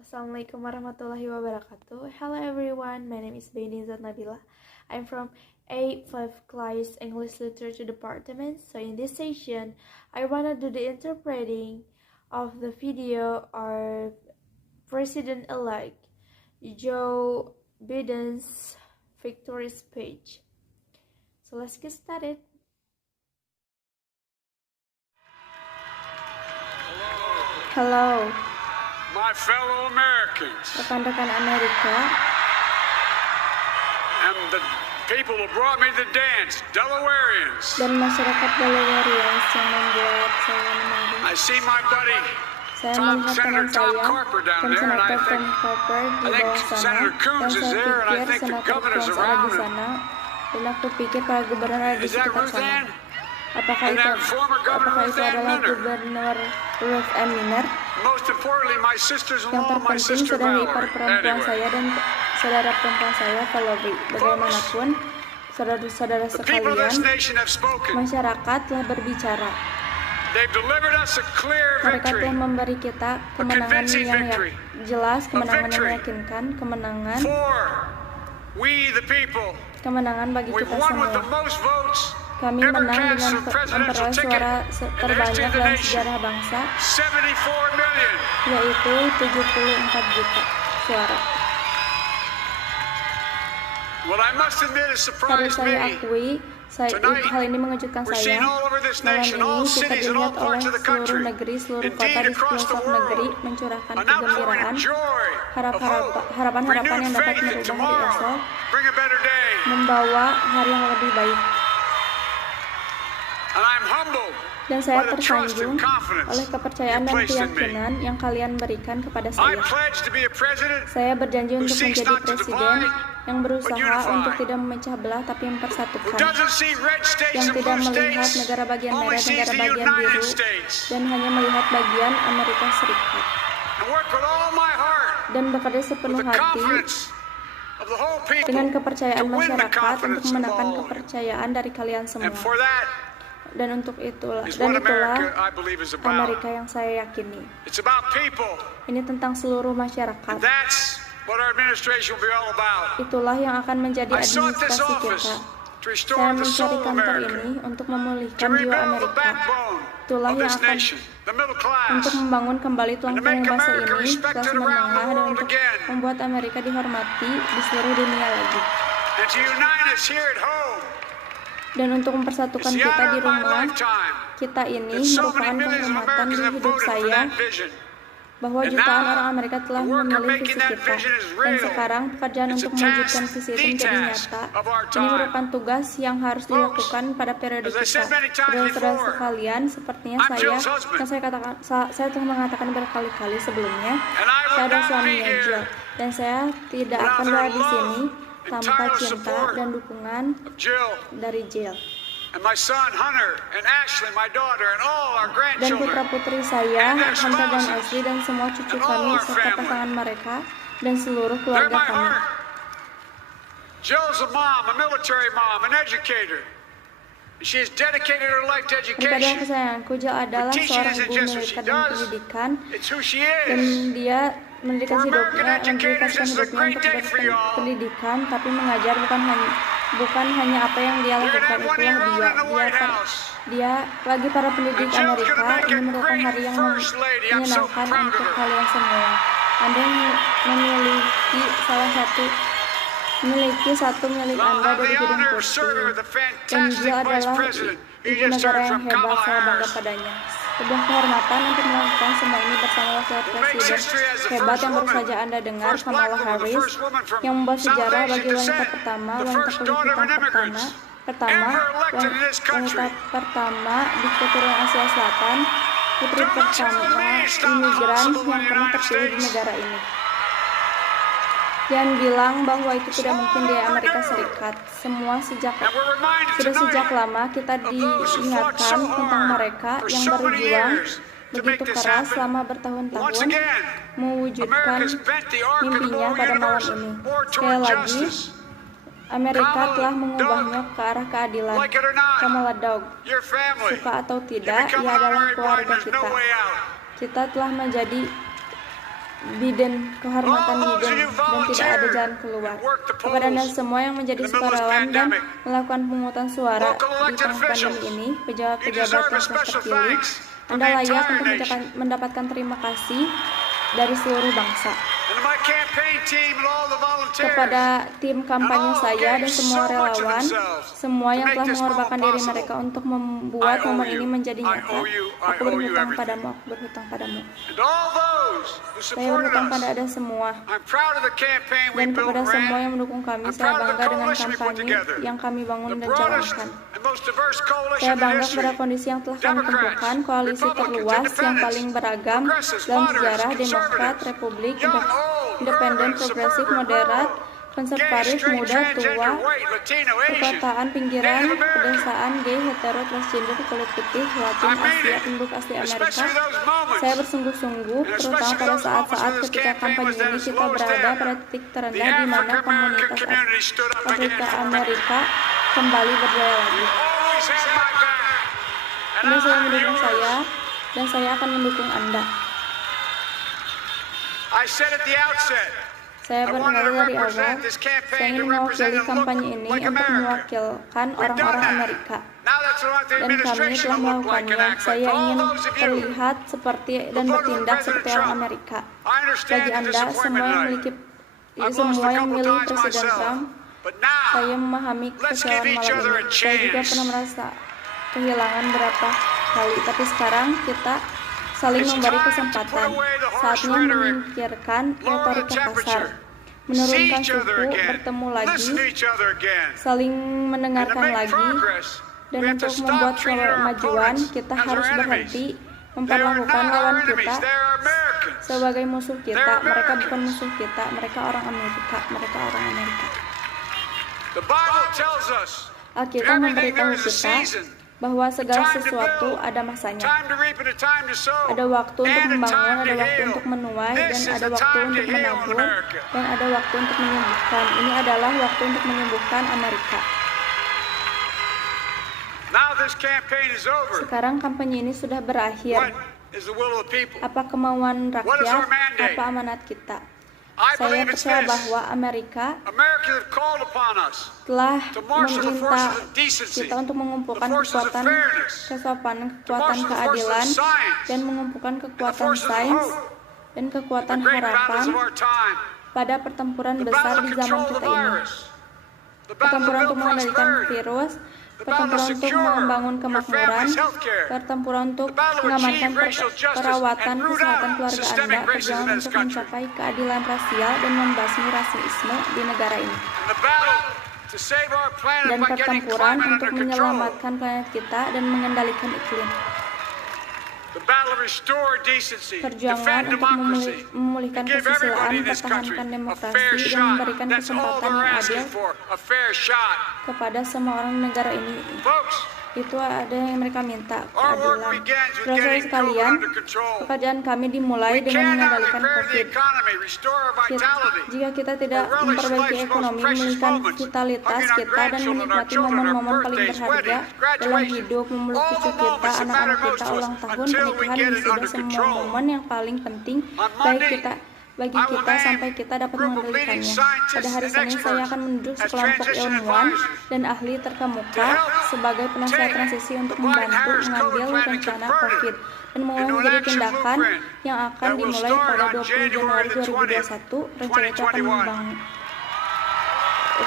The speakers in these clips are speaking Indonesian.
Assalamualaikum warahmatullahi wabarakatuh. Hello everyone, my name is Benizat Nabila. I'm from A5 class English Literature Department. So in this session, I wanna do the interpreting of the video of President-elect Joe Biden's victory speech. So let's get started. Hello. My fellow Americans Rekan-rekan Amerika and the people who brought me the dance, Delawareans. dan masyarakat Delawareans yang membuat saya menari. I see my buddy Saya Tom, melihat Senator teman Tom saya, Carper down Tom there, and Senator I Tom think Carper di I think bawah sana, Senator dan Coons is saya there, and I pikir think the Senator governor's Coons ada di around. sana, dan aku pikir para gubernur ada di Is that sekitar Ruth sana. Ann? Apakah And itu, that former governor apakah Ruth itu Ann adalah Minner? Gubernur Ruth Ann Minner? Most importantly, my Yang sisters-in-law, my terpenting sister saudara ipar Valerie. perempuan Anyway, saya dan saudara perempuan saya Valerie. Bagaimanapun, saudara-saudara the people of this sekalian, nation have spoken. masyarakat telah berbicara. They've delivered us a clear Mereka victory. telah memberi kita kemenangan convincing yang victory. jelas, kemenangan yang victory. meyakinkan, kemenangan For we, the people, bagi we've kita won with the semua. most votes Kami ever menang cast dengan for presidential memperoleh ticket suara in the history terbanyak of the dalam nation. sejarah bangsa, 74 million. yaitu 74 juta suara. What I must admit has Harus surprised saya me. akui, Tonight, hal ini mengejutkan we're saya. seen all over this Malam nation, all ini kita cities and all dilihat oleh parts of the seluruh country, negeri, seluruh kota indeed di across the pelosok negeri world, mencurahkan an outpouring kegembiraan, of joy, of hope, harapan-harapan renewed yang dapat faith that merubah hari tomorrow esok, bring a better day. membawa hari yang lebih baik. And I'm humbled Dan saya by the trust tersanjung and confidence oleh kepercayaan you dan placed in me. keyakinan yang kalian berikan kepada I saya. pledge to be a president Saya berjanji who untuk seeks menjadi not to presiden divide, yang berusaha but unify. untuk tidak memecah belah tapi who mempersatukan, doesn't see red states yang and tidak blue melihat states, negara bagian only merah, sees negara the bagian biru, United States, dan hanya melihat bagian Amerika Serikat, and work with all my heart, dan bekerja with sepenuh the hati confidence of the whole people, dengan kepercayaan to win the masyarakat untuk confidence of memenangkan all. kepercayaan dari kalian And semua. for that Dan untuk itulah, is dan what America, itulah I believe, is about. Amerika yang saya yakini. It's about people, Ini tentang seluruh masyarakat. and that's what our administration will be all about. Itulah yang akan menjadi I sought this administrasi office kita. to Saya restore the mencari soul of kantor America, ini untuk to memulihkan jiwa rebuild the Amerika. backbone Itulah of yang this akan nation, the middle untuk class, membangun kembali and to tulang-tulang make bangsa America ini, respected kelas around the menengah, dan world untuk again, membuat Amerika dihormati di seluruh dunia lagi. and to unite us here at home. Dan untuk It's mempersatukan the kita honor di of my rumah lifetime kita ini that so merupakan many millions of kehormatan Americans di have hidup voted for saya that vision. bahwa And jutaan now, orang Amerika telah the work of memilih making visi that kita. vision is Dan real. sekarang pekerjaan It's untuk a mewujudkan task, visi itu the menjadi task nyata. of our Ini time. merupakan tugas yang harus Folks, dilakukan pada periode as I kita. said many times Saudara-saudara before, sekalian, sepertinya I'm Jill's husband. saya telah mengatakan berkali-kali sebelumnya, And I saya would adalah not be suaminya here Jill, dan saya tidak without akan their berada di love sini and tanpa tireless cinta support dan dukungan of Jill dari Jill. and my son Hunter and Ashley, my daughter, and all our Dan grandchildren. putra-putri saya, And their Hunter dan spouses. Ashley, dan semua cucu And all kami, our serta family. pasangan mereka, dan seluruh They're keluarga my kami. heart. Jill's a mom, a military mom, an educator. She has dedicated her life to Mereka adalah education. kesayanganku. Jill adalah Teaching seorang isn't guru just what militer she dan does, pendidikan, it's who she dan is. dia mendedikasi For American hidupnya, educators, this is a great untuk day for you all. berpendidikan, tapi mengajar bukan hanya apa yang dia You're lakukan, gonna have one itulah year dia. in the White House. Dia bagi para pendidik And Jill's Amerika, gonna make a ini merupakan great hari yang first lady. I'm so menyenangkan proud of untuk her. kalian semua. Anda memiliki satu milik Well, Anda I have dari the gedung honor of putih. serving with the Dan fantastic dia Vice adalah President you ibu just negara heard yang from, hebat, Kamala saya bangga Harris. padanya. Sebuah kehormatan untuk melakukan semua ini bersama wakil Makes presiden history as the hebat first yang baru woman, saja Anda dengar, first black Kamala woman, the Harris, first woman from yang membuat South sejarah Asian bagi wanita descent, pertama, the wanita first kulit daughter of hitam immigrants ever elected in this country. wanita pertama di keturunan Asia Selatan, putri Don't tell pertama me it's not imigran possible yang in the pernah United terpilih di States. negara ini. Jangan bilang bahwa itu tidak mungkin di Amerika Serikat. And we're reminded Sudah sejak tonight lama kita of those who fought diingatkan so tentang hard mereka for yang so many berjuang years to make begitu this keras happen. selama Once bertahun-tahun again, mewujudkan America's bent the arc of the mimpinya moral pada malam universe ini. more Sekali toward lagi, justice. Amerika Kamala, telah mengubahnya Doug, ke arah keadilan. like it or not, Kamala Doug, your family, suka atau you tidak, become ia an adalah honorary bride, keluarga there's no kita. way out. Kita telah menjadi Biden, kehormatan Biden, dan tidak ada jalan keluar. Kepada Anda semua yang menjadi sukarelawan dan melakukan pemungutan suara di tengah pandemi ini, pejabat-pejabat yang telah terpilih, Anda layak untuk mendapatkan terima kasih dari seluruh bangsa. Kepada tim kampanye saya dan semua relawan, semua yang telah mengorbankan diri mereka untuk membuat momen ini menjadi nyata, aku berhutang padamu, aku berhutang padamu. Saya berhutang pada Anda semua. Dan kepada semua yang mendukung kami, saya bangga dengan kampanye yang kami bangun dan jalankan. Saya bangga kepada kondisi yang telah kami tentukan, koalisi terluas yang paling beragam dalam sejarah, Demokrat, Republik, Independen, Progresif, Moderat, Konservatif, Muda, Tua, Perkotaan, Pinggiran, Pedesaan, Gay, Hetero, Transgender, Kulit Putih, Latin, Asia, Penduduk Asli Amerika. Saya bersungguh-sungguh, terutama pada saat-saat ketika kampanye ini kita berada pada titik terendah di mana komunitas Afrika Amerika kembali berdaya lagi. Anda selalu mendukung saya, dan saya akan mendukung Anda. Saya berkata dari awal, saya ingin mewakili kampanye ini untuk mewakilkan orang-orang Amerika. Dan kami telah melakukannya. Saya ingin terlihat seperti dan bertindak seperti orang Amerika. Bagi Anda, semua yang memilih Presiden Trump, saya memahami kekecewaan malam ini. Saya juga pernah merasa kehilangan berapa kali, tapi sekarang kita saling memberi kesempatan. Saatnya menyingkirkan retorika kasar, menurunkan suku, bertemu lagi, saling mendengarkan lagi, dan untuk membuat kemajuan kita harus berhenti memperlakukan lawan kita sebagai musuh kita. Mereka bukan musuh kita, mereka orang Amerika, mereka orang Amerika. Alkitab memberitahu kita bahwa segala sesuatu ada masanya. Ada waktu untuk membangun, ada waktu untuk menuai, dan ada waktu untuk menabur, dan ada waktu untuk menyembuhkan. Ini adalah waktu untuk menyembuhkan Amerika. Sekarang kampanye ini sudah berakhir. Apa kemauan rakyat? Apa amanat kita? Saya percaya bahwa Amerika telah meminta kita untuk mengumpulkan kekuatan kesopanan, kekuatan keadilan, dan mengumpulkan kekuatan sains dan kekuatan harapan pada pertempuran besar di zaman kita ini. Pertempuran untuk mengendalikan virus, pertempuran untuk membangun kemakmuran, pertempuran untuk mengamankan perawatan kesehatan keluarga Anda, perjuangan untuk mencapai keadilan rasial dan membasmi rasisme di negara ini. Dan pertempuran untuk menyelamatkan planet kita dan mengendalikan iklim. Perjuangan untuk memulihkan kesusilaan, mempertahankan demokrasi, dan memberikan kesempatan yang adil kepada semua orang negara ini. Itu ada yang mereka minta, keadilan. Saudara sekalian, pekerjaan kami dimulai dengan mengendalikan COVID. Jika kita tidak memperbaiki ekonomi, memulihkan vitalitas kita, dan menikmati momen-momen paling berharga dalam hidup, memeluk cucu kita, anak-anak kita, ulang tahun, pernikahan, wisuda, semua momen yang paling penting bagi kita sampai kita dapat mengendalikannya. Pada hari Senin, saya akan menunjuk sekelompok ilmuwan dan ahli terkemuka sebagai penasihat transisi untuk membantu mengambil rencana COVID dan mulai menjadi tindakan yang akan dimulai pada 20 Januari 2021. Rencana itu akan membangun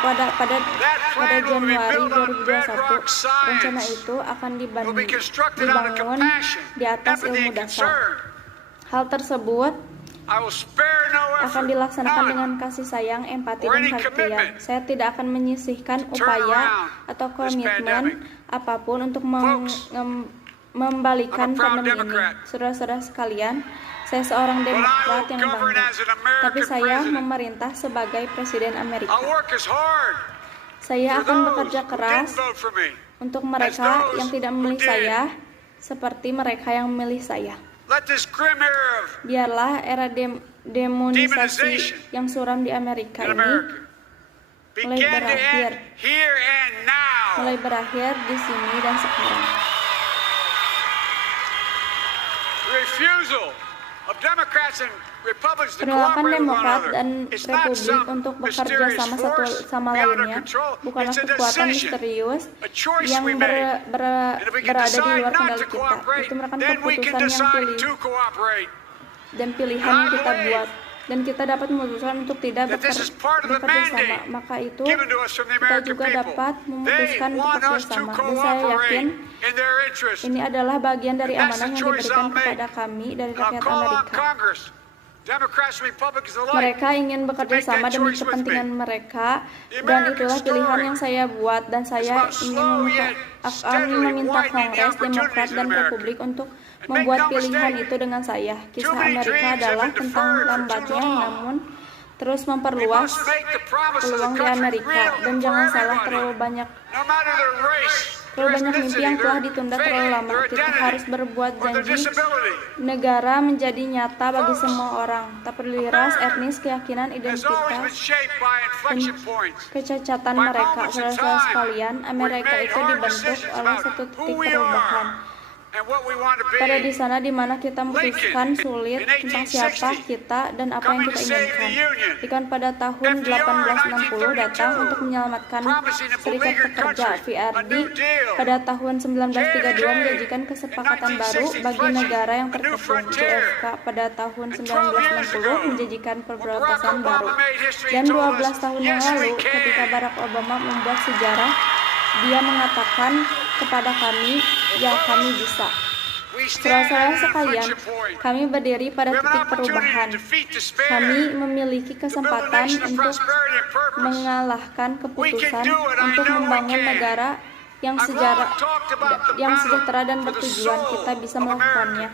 pada Januari 2021. Rencana itu akan dibangun di atas ilmu dasar. Hal tersebut akan dilaksanakan dengan kasih sayang, empati, dan pengertian. Saya tidak akan menyisihkan upaya atau komitmen apapun untuk membalikan pandemi ini. Saudara-saudara sekalian, saya seorang Demokrat yang bangga, tapi saya memerintah sebagai Presiden Amerika. Saya akan bekerja keras untuk mereka yang tidak memilih saya, seperti mereka yang memilih saya. Biarlah era demonisasi yang suram di Amerika ini mulai berakhir di sini dan sekarang. of Democrats and Republicans to Penolakan cooperate with one Demokrat another. dan It's not Republik some untuk bekerja mysterious sama satu force sama beyond our lainnya control. bukanlah It's a kekuatan decision, misterius a choice yang we made. And if we can berada di decide luar not kendali to kita. cooperate, Itu merupakan then we can keputusan yang decide to cooperate. dan pilihan yang kita buat, dan kita dapat memutuskan untuk tidak That this is part of the bekerja sama. mandate Maka itu given to us from the kita American juga people. dapat They memutuskan untuk want bekerja us to sama. Dan saya yakin cooperate in their interest. ini adalah bagian dari And that's amanah the yang choice diberikan I'll make. kepada kami dari And I'll rakyat call on Amerika. Congress, Democrats and Republicans alike. Mereka ingin bekerja make that sama demi choice with kepentingan me. mereka, The dan American itulah pilihan story yang saya buat, dan saya about ingin slow yet steadily meminta widening the Kongres, Demokrat, opportunities in dan America. Republik untuk And membuat make no pilihan mistake, itu dengan saya. Kisah too many Amerika dreams have adalah been tentang deferred for lambatnya, too long. namun terus We memperluas must make the promises of peluang the di country Amerika, real dan for jangan salah everybody. terlalu banyak No matter their race, their mimpi yang telah ethnicity, ditunda their terlalu faith, lama. their Kita harus identity, berbuat or their janji disability. negara menjadi nyata bagi semua orang, tak peduli ras, etnis, keyakinan, Has always been identitas, shaped by dan inflection points. kecacatan By mereka. moments in Saudara-saudara time, sekalian, we've Amerika made itu hard dibentuk decisions oleh about satu who titik we perubahan. are and what we want to Pada di be. sana di mana kita memutuskan sulit in tentang siapa 1860, kita dan apa yang coming kita to save inginkan. the Union. Ikan pada tahun FDR 1860 datang untuk menyelamatkan promising a Serikat beleaguered Pekerja. country a VRD new deal. pada tahun 1932 JFK menjanjikan kesepakatan in baru 1960 bagi negara yang a new terkepung. frontier. JFK pada tahun And 12 years 1960 ago, menjanjikan when perbatasan Barack baru. Obama made history Dan and told 12 us, tahun yang "Yes, we lalu, can." ketika Barack Obama membuat sejarah, dia mengatakan kepada kami, ya kami bisa. We stand Saudara-saudara at an sekalian, inflection point. kami berdiri pada We have an titik opportunity perubahan. to defeat despair. Kami memiliki To build a kesempatan nation of untuk prosperity and purpose. mengalahkan keputusan do it. I untuk know we membangun can. negara yang I've long talked about the battle sejahtera dan for the bertujuan. soul Kita bisa of melakukannya.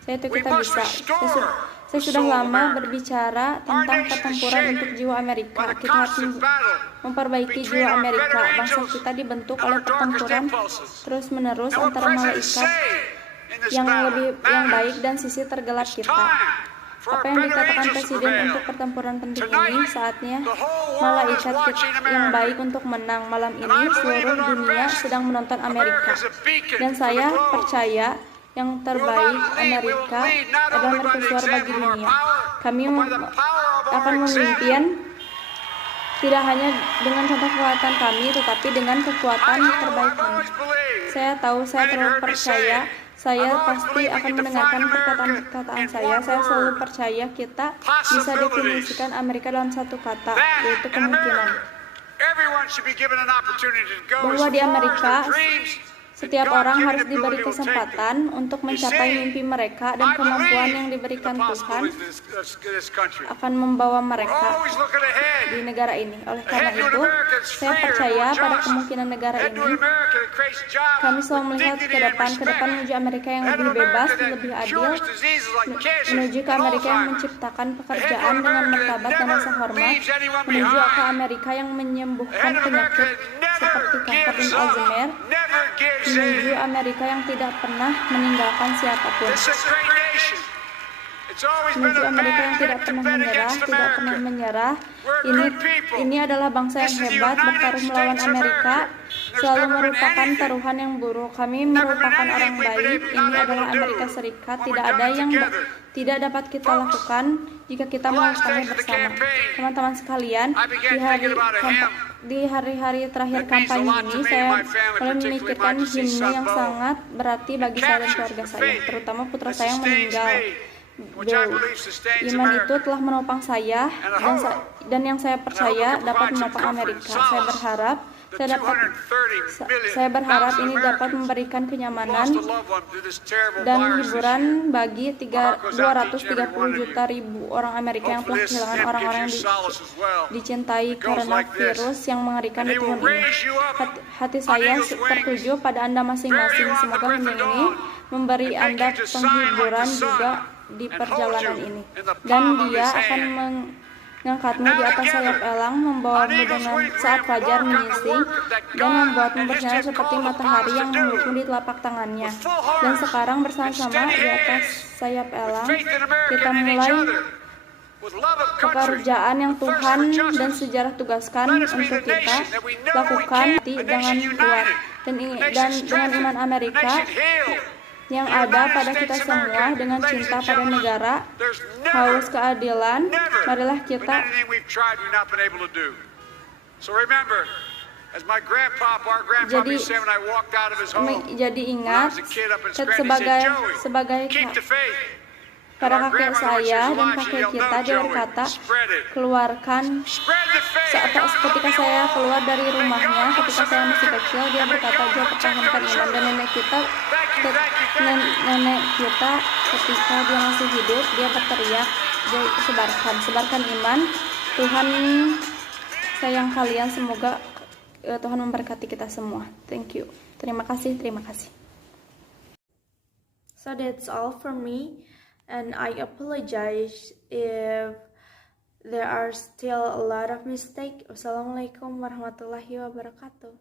Kita We kita must bisa. restore Saya the sudah soul of lama America. berbicara Our tentang nation is pertempuran shaped untuk jiwa Amerika. by the Kita harus constant battle memperbaiki between jiwa our Amerika. better Bangsa angels kita dibentuk and oleh our darkest pertempuran impulses. terus-menerus And what antara presidents malaikat say in this yang battle lebih baik matters. dan sisi tergelap kita. Time for Apa our yang better dikatakan angels to Presiden prevail. untuk pertempuran penting Tonight, ini, saatnya the whole world malaikat is watching yang America. baik untuk menang. Malam And ini I believe seluruh at our dunia best, sedang menonton Amerika. America is a beacon Dan for saya the globe. percaya yang terbaik Amerika adalah mercusuar bagi dunia. Kami akan memimpin tidak hanya dengan contoh kekuatan kami, tetapi dengan kekuatan terbaik kami. Saya tahu, saya terlalu percaya, saya pasti akan mendengarkan perkataan-perkataan saya. Saya selalu percaya kita bisa definisikan Amerika dalam satu kata, yaitu kemungkinan. Bahwa di Amerika, setiap orang harus diberi kesempatan untuk mencapai mimpi mereka, dan kemampuan yang diberikan Tuhan akan membawa mereka di negara ini. Oleh karena itu, saya percaya pada kemungkinan negara ini. Kami selalu melihat ke depan menuju Amerika yang lebih bebas, lebih adil, menuju ke Amerika yang menciptakan pekerjaan dengan martabat dan rasa hormat, menuju ke Amerika yang menyembuhkan penyakit seperti kanker dan Alzheimer, menuju Amerika yang tidak pernah meninggalkan siapapun, menuju Amerika yang tidak pernah menyerah. Ini adalah bangsa yang hebat. Bertarung melawan Amerika selalu merupakan taruhan yang buruk. Kami merupakan orang baik. Ini adalah Amerika Serikat. Tidak ada yang tidak dapat kita lakukan jika kita melakukannya bersama. Teman-teman sekalian, di hari-hari terakhir kampanye ini, saya mulai memikirkan himne yang sangat berarti bagi saya dan keluarga saya, terutama putra saya yang meninggal. Iman itu telah menopang saya, dan yang saya percaya dapat menopang Amerika. Saya berharap ini dapat memberikan kenyamanan dan hiburan bagi 230 juta orang Amerika yang telah kehilangan orang-orang yang dicintai karena virus yang mengerikan di tahun ini. Hati saya tertuju pada Anda masing-masing. Semoga himne ini memberi Anda penghiburan juga di perjalanan ini, dan Dia akan mengangkatmu di atas sayap elang, membawamu dengan saat fajar menyingsing, dan membuatmu bersinar seperti matahari yang memelukmu di telapak tangannya. Dan sekarang bersama-sama di atas sayap elang, kita mulai pekerjaan yang Tuhan dan sejarah tugaskan untuk kita lakukan dengan kuat, dan dengan iman Amerika yang ada pada kita semua dengan cinta pada negara, haus keadilan. Marilah kita jadi ingat sebagai para kakek saya dan kakek kita, dia berkata, keluarkan, ketika saya keluar dari rumahnya, ketika saya masih kecil, dia berkata, dia pertahankan iman. Dan nenek kita ketika dia masih hidup, dia berteriak, dia sebarkan iman. Tuhan sayang kalian, semoga Tuhan memberkati kita semua. Thank you. Terima kasih. So that's all from me. And I apologize if there are still a lot of mistakes. Wassalamualaikum warahmatullahi wabarakatuh.